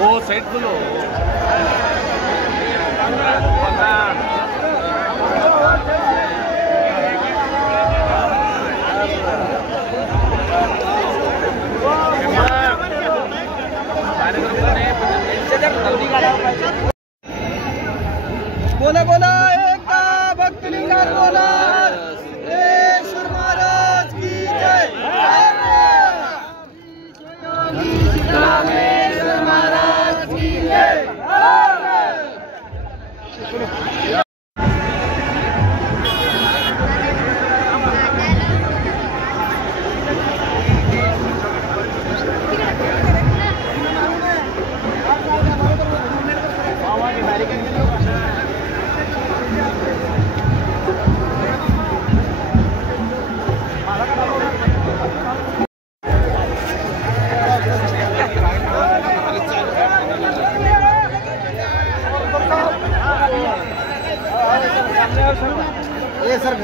वो साइड खोलो। बोला बोला एकता भक्तलिंगा बोला सिद्धेश्वर महाराज की जय। रामेश्वर महाराज की जय। ये सर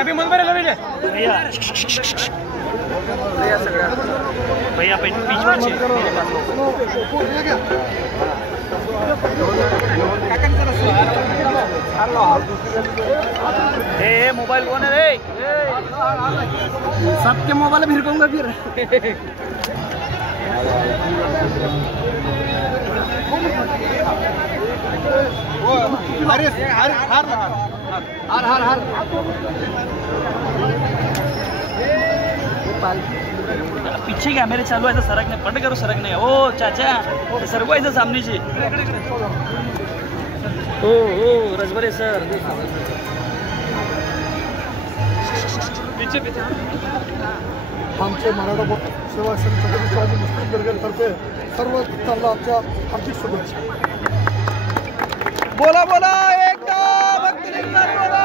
अभी मत बरे भैया भैया मोबाइल कौन है रे? सबके मोबाइल में भिड़कूंगा फिर। अरे हर हर हर हर हर पीछे कैमरे चालू आहे, सरक नाही, बंद करो, सरक नाही। ओ चाचा सरकवायचं सामनेची। ओ ओ रजबरे सर पीछे पीछे। आमचे मराठा सेवा संघ छत्रपती शिवाजी मुस्लिम ब्रिगेडतर्फे सर्व तरुणांच्या हार्दिक शुभेच्छा। बोला बोला एकता भक्तलिंगा बोला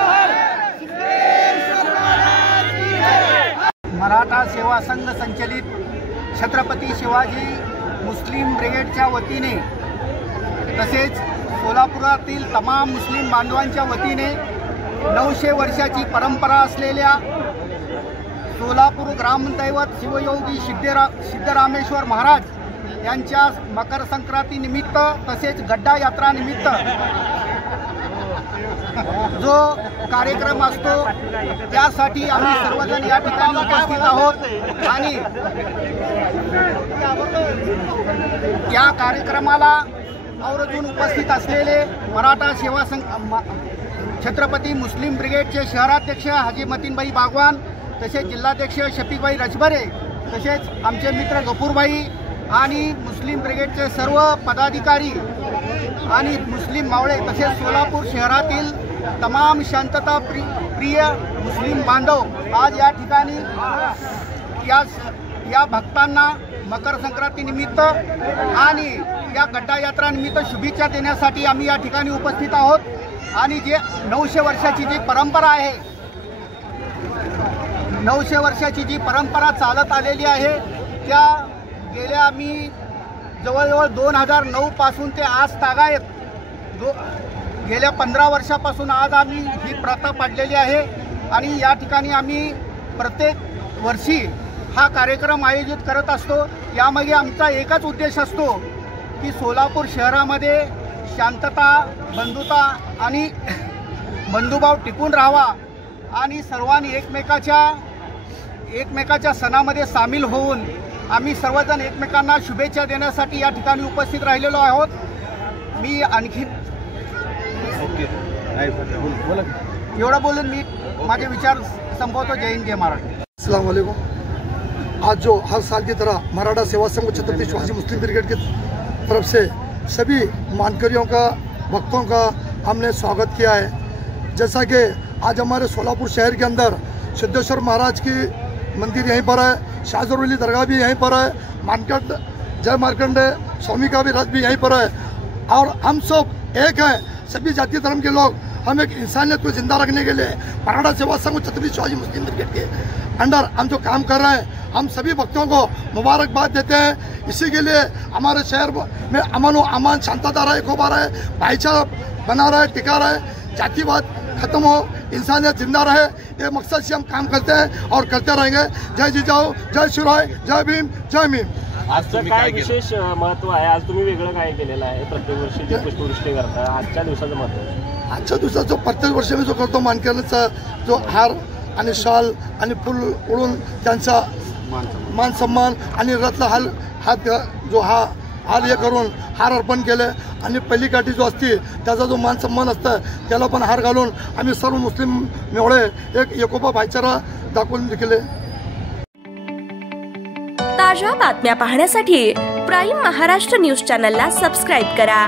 सिद्धेश्वर महाराज की जय। मराठा सेवा संघ संचलित छत्रपती शिवाजी मुस्लिम ब्रिगेडच्या वतीने तसेच सोलापुरातील तमाम मुस्लिम बांधवांच्या वतीने 900 वर्षाची परंपरा असलेल्या सोलापूर ग्रामदैवत शिवयोगी सिद्धरामेश्वर महाराज यांच्या मकर संक्रांती निमित्त तसेच गड्डा यात्रा निमित्त जो कार्यक्रम असतो त्यासाठी आम्ही सर्वजण या ठिकाणी उपस्थित आहोत आणि त्या कार्यक्रमाला आवर्जून उपस्थित असलेले मराठा सेवा संघ छत्रपती मुस्लिम ब्रिगेडचे शहराध्यक्ष हाजी मतीनभाई बागवान तसेच जिल्हाध्यक्ष शफीकभाई रजबरे तसेच आमचे मित्र गफूरभाई आणि मुस्लिम ब्रिगेडचे सर्व पदाधिकारी आणि मुस्लिम मावळे तसेच सोलापूर शहरातील तमाम शांतता प्रिय मुस्लिम बांधव आज या ठिकाणी या भक्तांना मकर संक्रांती निमित्त आणि या गड्डा यात्रा निमित्त शुभेच्छा देण्यासाठी आम्ही या ठिकाणी उपस्थित आहोत। आणि जे 900 वर्षाची जी परंपरा आहे 900 वर्षाची जी परंपरा चालत आलेली आहे त्या गेल्या आम्ही जवळजवळ 2009 पासून ते आज तागायत गेल्या 15 वर्षापासून आज आम्ही ही प्रथा पाडलेली आहे आणि या ठिकाणी आम्ही प्रत्येक वर्षी हा कार्यक्रम आयोजित करत असतो। यामागे आमचा एकच उद्देश असतो की सोलापूर शहरामध्ये शांतता बंधुता आणि बंधुभाव टिकून राहावा आणि सर्वांनी एकमेकाच्या एकमेकाच्या सणामध्ये सामील होऊन आम्ही सर्वजण एकमेकांना शुभेच्छा देण्यासाठी या ठिकाणी उपस्थित राहिलेलो आहोत. मी आणखी एवढं बोलून मी माझे विचार संपवतो. जय हिंद, जय महाराष्ट्र. अस्सलाम वालेकुम. आज जो हर साल की तरह मराठा सेवा संघ छत्रपति शिवाजी मुस्लिम ब्रिगेड की तरफ से सभी मानकरियों का, भक्तों का हमने स्वागत किया है. जैसा कि आज हमारे सोलापुर शहर के अंदर सिद्धेश्वर महाराज की मंदिर यहीं पर है, शाहजरूली दरगाह भी यहीं पर है, मानकंड जय मार्कंड स्वामी का भी रथ भी यहीं पर है. और हम सब एक हैं, सभी जाति धर्म के लोग. हम एक इंसानियत को जिंदा रखने के लिए मराठा सेवा संघ छत्रपति शिवाजी मुस्लिम ब्रिगेड के अंडर हम जो काम कर रहे हैं, हम सभी भक्तों को मुबारकबाद देते हैं. इसी के लिए हमारे शहर में अमन व अमान, शांतता रहे, खूब रहे, भाईचारा बना रहे, टिका रहे, जातिवाद खत्म हो, इंसानियत जिंदा रहे, ये मकसद से हम काम करते हैं और करते रहेंगे. जय जिजाऊ, जय शिवराय, जय भीम, जय भीम. आजचं काय विशेष महत्व आहे? आज तुम्ही वेगळं काय केलेलं आहे? प्रत्येक वर्षी जे पुष्पवृष्टी करता, आजच्या दिवसाचं महत्व? आजच्या दिवसाचा जो प्रत्येक वर्षी मी जो करतो, मानकऱ्यांचा जो हार आणि शॉल आणि फुल उडून त्यांचा मान सन्मान आणि रथला हात जो हार हे करून हार अर्पण केले. आणि पहिली काठी जो असते त्याचा जो मान सन्मान असतं त्याला पण हार घालून आम्ही सर्व मुस्लिम मिळून एक एकोपा भाईचारा दाखवून केले. ताज्या बातम्या पाहण्यासाठी प्राईम महाराष्ट्र न्यूज चॅनलला सबस्क्राईब करा.